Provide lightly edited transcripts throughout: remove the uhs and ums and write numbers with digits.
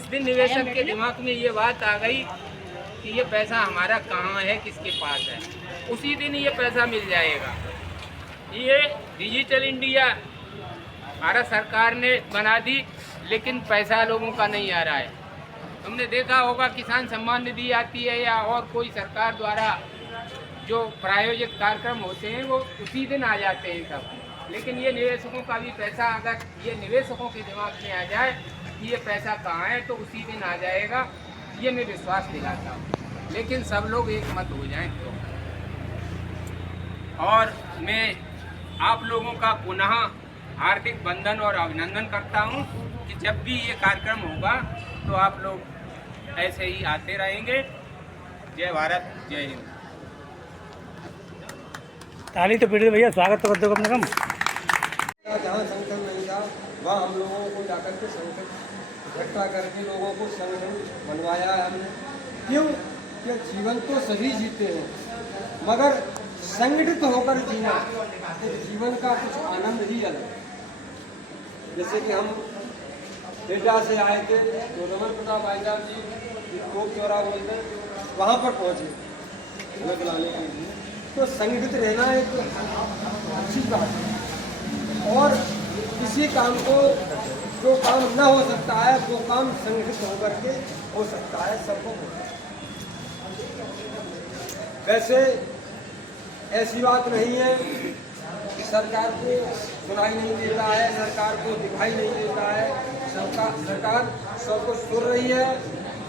जिस दिन निवेशक के दिमाग में ये बात आ गई कि ये पैसा हमारा कहाँ है, किसके पास है, उसी दिन ये पैसा मिल जाएगा। ये डिजिटल इंडिया भारत सरकार ने बना दी, लेकिन पैसा लोगों का नहीं आ रहा है। तुमने देखा होगा किसान सम्मान निधि आती है या और कोई सरकार द्वारा जो प्रायोजित कार्यक्रम होते हैं वो उसी दिन आ जाते हैं सब। लेकिन ये निवेशकों का भी पैसा, अगर ये निवेशकों के दिमाग में आ जाए कि ये पैसा कहाँ है तो उसी दिन आ जाएगा, ये मैं विश्वास दिलाता हूँ। लेकिन सब लोग एक मत हो जाएं तो। और मैं आप लोगों का पुनः हार्दिक वंदन और अभिनंदन करता हूँ कि जब भी ये कार्यक्रम होगा तो आप लोग ऐसे ही आते रहेंगे। जय भारत, जय हिंद। ताली तो पीड़ित भैया, स्वागत तो कर दो कम से कम। जहाँ संगठन नहीं था वहाँ हम लोगों को जाकर के संगठन इकट्ठा करके लोगों को संगठन बनवाया है हमने। क्यों कि जीवन तो सभी जीते हैं, मगर संगठित होकर जीना इस जीवन का कुछ आनंद ही अलग। जैसे कि हम डेटा से आए थे तो रमन प्रताप भाई साहब जी कोक चौरा बोलते हैं, वहाँ पर पहुँचे अलग लाने के लिए। तो संगठित रहना एक अच्छी बात है। और किसी काम को जो काम न हो सकता है वो काम संगठित होकर के हो सकता है, सबको हो सकता है। वैसे ऐसी बात नहीं है कि सरकार को सुनाई नहीं देता है, सरकार को दिखाई नहीं देता है। सरकार सबको सुन रही है,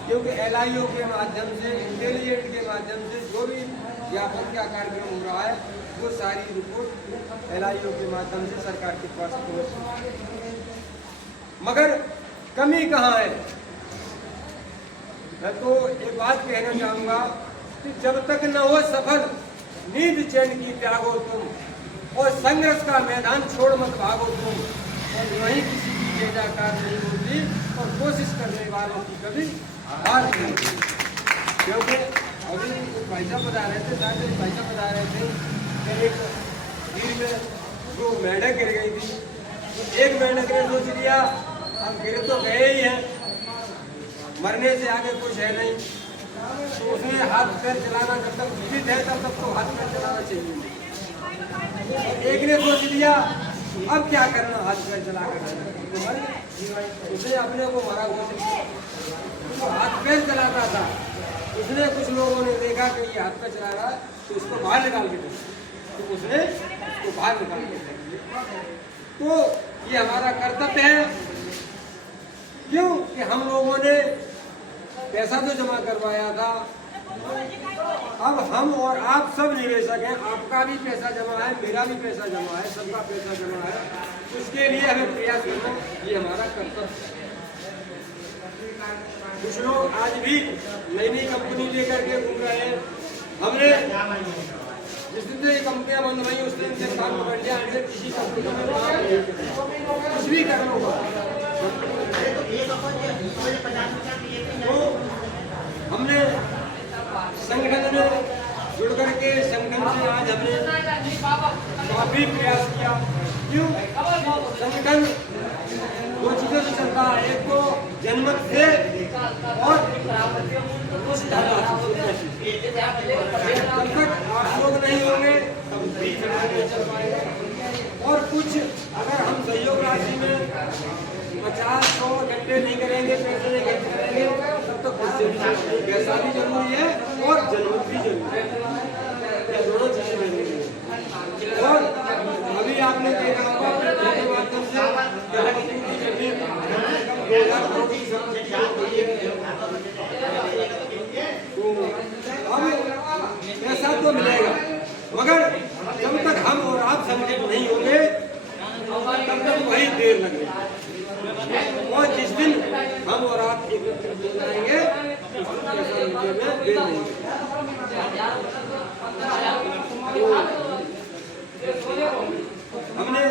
क्योंकि LIO के माध्यम से, इंटेलिजेंट के माध्यम से जो भी व्यापक क्या कार्यक्रम हो रहा है वो सारी रिपोर्ट LIO के माध्यम से सरकार के पास पहुँचती है। मगर कमी कहाँ है? मैं तो एक बात कहना चाहूँगा कि जब तक न हो सफल नींद चैन की त्यागो तुम, और संघर्ष का मैदान छोड़ मत भागो तुम, और वहीं किसी की बेजाकार नहीं होती, और कोशिश करने वालों की कभी हार नहीं होती। क्योंकि अभी भाई साहब बता रहे थे, भाई साहब बता रहे थे कि एक भीड़ में जो मेंढक गिर गई थी, तो एक मेंढक ने सोच लिया हम गिर तो गए ही हैं, मरने से आगे कुछ है नहीं, तो उसने हाथ पैर चलाना जब तक जीवित है तब तक तो हाथ पैर चलाना चाहिए। एक ने सोच लिया अब क्या करना, हाथ पैर चला कर उसने अपने को मरा हुआ तो हाथ पैर चलाता था। उसने कुछ लोगों ने देखा कि ये हाथ पैर चला रहा है तो इसको बाहर निकाल के दे, तो उसने उसको बाहर निकाल के दे। तो ये हमारा कर्तव्य है। क्यों कि हम लोगों ने पैसा तो जमा करवाया था, अब हम और आप सब निवेशक हैं, आपका भी पैसा जमा है, मेरा भी पैसा जमा है, सबका पैसा जमा है। उसके लिए हमें प्रयास करना, ये हमारा कर्तव्य है। कुछ लोग आज भी नई नई कंपनी लेकर के घूम रहे हैं। हमने जिस दिन से ये कंपनियां बंद हुई उस दिन से काम पकड़ लिया, हमने किसी कंपनी में कुछ भी कर लो। तो हमने संगठन में जुड़ करके संगठन से आज हमने काफी प्रयास किया। क्यों? संगठन दो चीजों से चलता है, एक तो जनमत से और जब तक आप लोग नहीं होंगे और कुछ अगर हम सहयोग राशि में 50-100 घंटे नहीं करेंगे, पैसे नहीं खर्च करेंगे, तब तक पैसा भी जरूरी है और जनमत भी जरूरी है। ये दोनों चीजें जरूरी है। और अभी आपने देखा होगा के माध्यम से अब पैसा तो मिलेगा, मगर जब तक हम और आप संगठित नहीं होंगे तब तक वही देर लगेगी। और जिस दिन हम और आप एकत्रित हो जाएंगे उस दिन में देर नहीं। हमने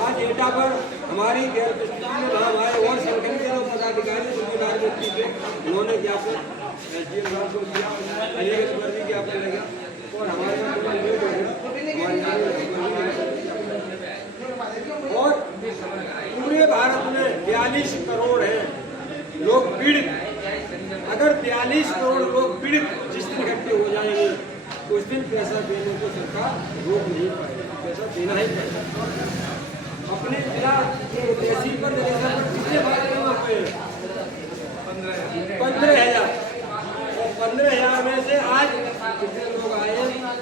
आज एटा पर हमारी गैर उपस्थिति में नाम आए और संगठन के लोग पदाधिकारी जिम्मेदार व्यक्ति थे, उन्होंने ज्ञापन SDM साहब को किया, अलीगढ़ पर भी ज्ञापन लगा और हमारे और पूरे भारत में 42 करोड़ है लोग पीड़ित, अगर 42 करोड़ लोग पीड़ित जिस दिन इकट्ठे हो जाएंगे उस दिन पैसा देने को सरकार रोक नहीं पाएगी, पैसा देना ही पड़ेगा। अपने जिला देसी पर कितने भाग जमा पे 15,000 और 15,000 में से आज कितने लोग आए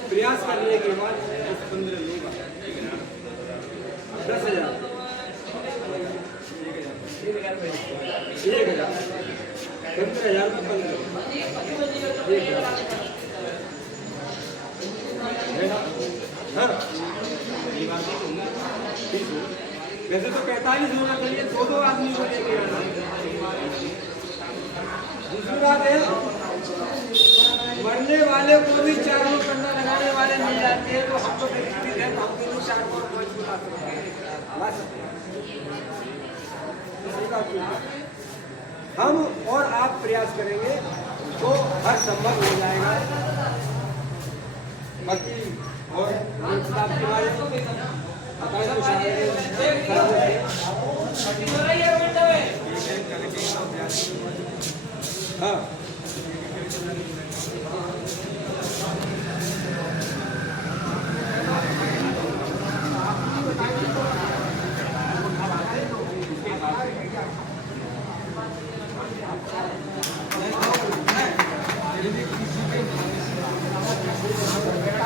प्रयास करने के बाद 15 लोग आए 10,000 1,000 15,000 को 15 हाँ वैसे तो 45 होना चाहिए, 2-2 आदमी को लेके आना। दूसरी बात है मरने वाले को भी 4 लोग कंधा लगाने वाले मिल जाते हैं, तो हम तो व्यक्तिगत है, हम तीनों 4 को मौज बुला सकते हैं। हम और आप प्रयास करेंगे तो हर संभव हो जाएगा। बाकी और के बारे में हाँ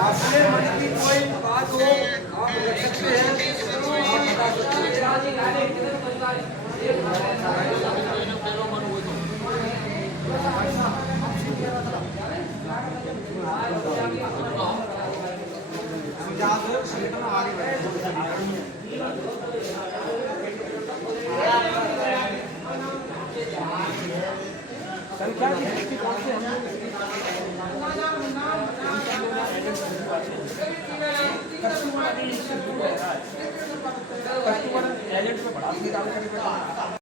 अपने मन की कोई बात हो आप रख सकते हैं, आप बता सकते हैं।